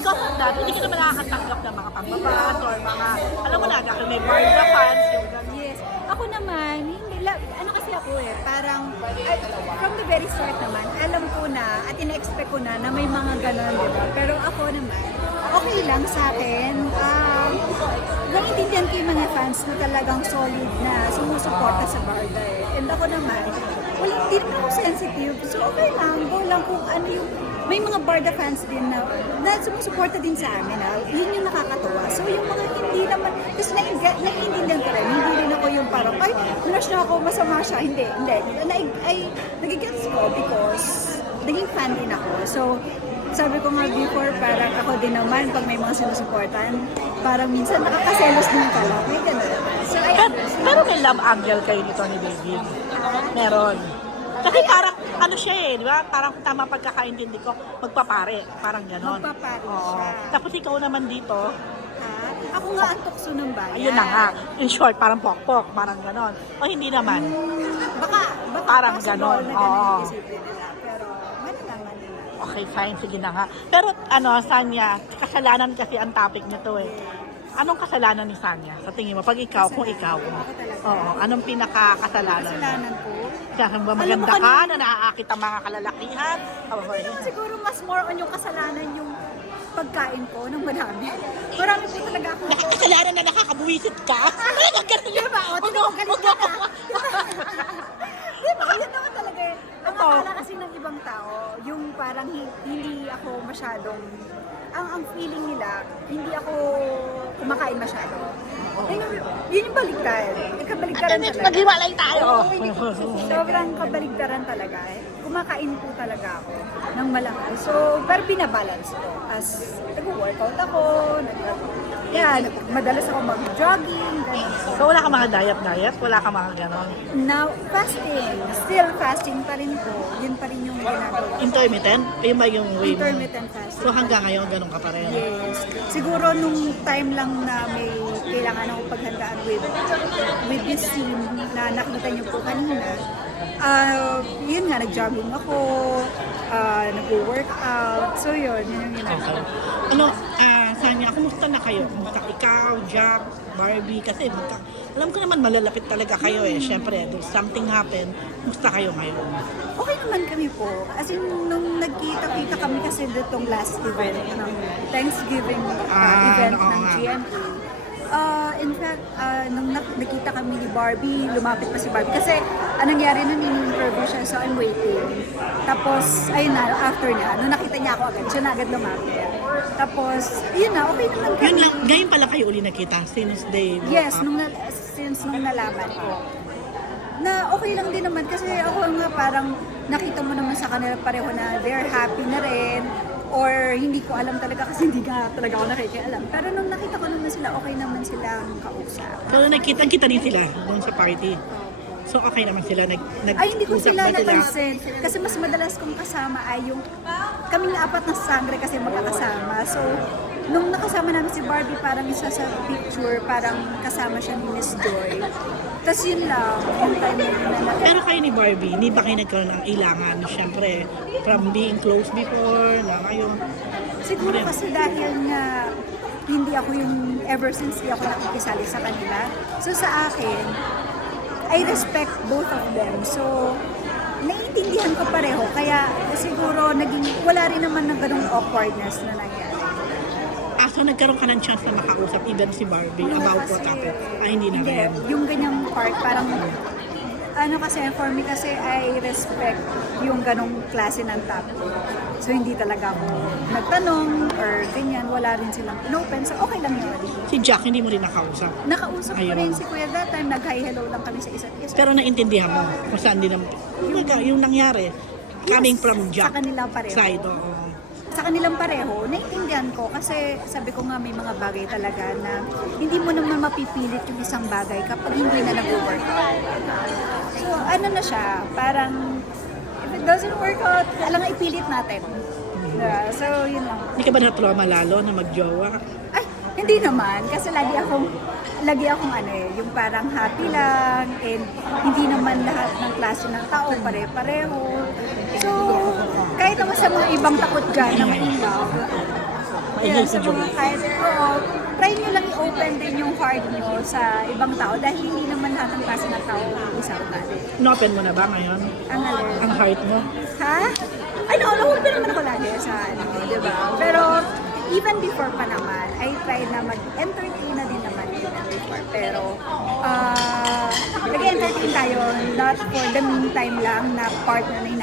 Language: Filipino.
because of that, hindi ka naman nakakatanggap ng mga pambabaas or mga, alam mo na, dahil may Barda fans, yung gano'n. Yes. Ako naman, hindi, la- ano kasi ako eh, parang, ay, from the very start naman, alam ko na at ina-expect ko na na may mga ganon, di ba? Pero ako naman, okay lang sa akin. Um, naiintindihan ko yung mga fans na talagang solid na sumusuporta sa Barda eh. And ako naman, wala, hindi naman ako sensitive. So okay lang, go lang kung ano yung may mga Barda fans din na, na sumusuporta din sa amin. Ha? Yun yung nakakatuwa. So yung mga hindi naman, kasi naiintindihan ko rin, hindi rin ako yung parang, ay, narush na ako, masama siya. Hindi, hindi. Na, ay, nagigets ko because naging fan din ako. So, sabi ko nga before, parang ako din naman, pag may mga sinusuportan, parang minsan nakakaselos din pala. May ganun. So, I Pero, pero may love angle kayo ni Tony David. Meron. Kasi parang, ano siya eh, di ba? Parang tama pagkakaintindi ko, magpapare. Parang gano'n. Magpapare Oo. siya. Tapos ikaw naman dito, Ha? Ako nga ang tukso ng bayan. ayun na nga. In short, parang pokpok, parang gano'n. O hindi naman. Baka, baka Parang possible ganon, na ganon oo. yung isipin nila. Pero, ganun lang nila. Okay, fine. Sige na nga. Pero ano, Sanya, kasalanan kasi ang topic nito eh. Anong kasalanan ni Sanya? Sa tingin mo, pag ikaw, kung ikaw. Ako talaga. Oo, anong pinakakasalanan? mo? Kasalanan ko. Kasi ba Alam mo maganda ka, na naaakit ang mga kalalakihan? Okay. Siguro mas more on yung kasalanan yung pagkain ko ng madami. Marami po talaga ako. Nakakasalanan na nakakabuwisit ka? Ganun Di ba? O, huwag ka na. Di ba? Yun naman talaga eh. Ang Oo. akala kasi ng ibang tao, yung parang hi- hindi ako masyadong, ang ang feeling nila, hindi ako kumakain masyado. Eh, yun yung baligtad. Eh, kabaligtaran talaga. Maghiwalay tayo. Oo, sobrang kabaligtaran talaga eh. Kumakain po talaga ako ng malaki. So, pero binabalance ko. As nag-workout ako, nag yan, madalas ako mag-jogging, ganun. So wala ka mga diet-diet? Wala ka mga ganon? Now, fasting. Still fasting pa rin po. Yun pa rin yung ginagawa. Intermittent? Yun ba yung way mo? Intermittent fasting. So hanggang ngayon, ganun ka pa rin? Yes. Siguro nung time lang na may kailangan ako paghandaan with with this scene na nakita niyo po kanina, ah yun nga, nag-jogging ako, uh, nag-workout. So yun, yun yung ginagawa. Okay. Ano, ah, Sanya, kumusta na kayo? Kumusta ikaw, Jack, Barbie? Kasi magka, alam ko naman malalapit talaga kayo eh. Siyempre, something happen. Kumusta kayo ngayon? Okay naman kami po. As in, nung nagkita-kita kami kasi ditong last event ng Thanksgiving uh, Ah, event oo ng nga. GMA. Uh, in fact, uh, nung nak- nakita kami ni Barbie, lumapit pa si Barbie. Kasi anong nangyari nun, ini-interview siya, so I'm waiting. Tapos, ayun na, after niya, nung nakita niya ako agad, siya na agad lumapit. Tapos, yun na, okay naman kami. Yun lang, ngayon pala kayo uli nakita since day. Yes, nung na, since nung nalaman ko. Na okay lang din naman kasi ako nga parang nakita mo naman sa kanila pareho na they're happy na rin or hindi ko alam talaga kasi hindi nga talaga ako nakikialam. Pero nung nakita ko naman sila, okay naman silang kausap. Pero nakita kita din sila doon sa party. So okay naman sila nag nag Ay, hindi ko sila napansin. Kasi mas madalas kong kasama ay yung kaming apat na sangre kasi magkakasama. So, nung nakasama namin si Barbie, parang isa sa picture, parang kasama siya ni Miss Joy. Tapos yun lang, yung time na yun na. Pero kayo ni Barbie, hindi ba kayo nagkaroon ng ilangan? Siyempre, from being close before, na kayo. Siguro kasi dahil nga hindi ako yung ever since di ako nakikisali sa kanila. So sa akin, I respect both of them. So, naiintindihan ko pareho. Kaya siguro naging, wala rin naman ng ganung awkwardness na nangyari. Ah, so nagkaroon ka ng chance na makausap even si Barbie Oo, about what happened. Ah, hindi na Hindi, rin. yung ganyang part, parang ano kasi, for me kasi, I respect yung ganong klase ng topic. So, hindi talaga ako nagtanong or ganyan, wala rin silang inopen. So, okay lang yun. Si Jack, hindi mo rin nakausap. Nakausap ko Ayun. rin si Kuya that time, nag-hi hello lang kami sa isa't isa. Pero naintindihan mo kung saan din ang... Yung, yung nangyari, coming Yes, from Jack Sa kanila pareho. side. Oo. Sa kanilang pareho, naiintindihan ko kasi sabi ko nga may mga bagay talaga na hindi mo naman mapipilit yung isang bagay kapag hindi na nag-work So ano na siya, parang if it doesn't work out, alang ipilit natin. Yeah, so yun lang. Hindi ka ba na-trauma lalo na magjowa? Ay, hindi naman. Kasi lagi akong, lagi akong ano eh, yung parang happy lang, and hindi naman lahat ng klase ng tao pare-pareho. Kahit naman sa mga ibang takot dyan na ma-inlove, Maingay sa mga kahit, oo, try nyo lang i-open din yung heart nyo sa ibang tao dahil hindi naman lahat ng klase ng tao usapan. Inopen mo na ba ngayon? Ang alert. Ang heart mo? Ha? Ay, no, na-open naman ako lagi sa ano, di ba? Pero, even before pa naman, I tried na mag-entertain na din naman even before. Pero, ah, nag-entertain tayo, not for the meantime lang na partner na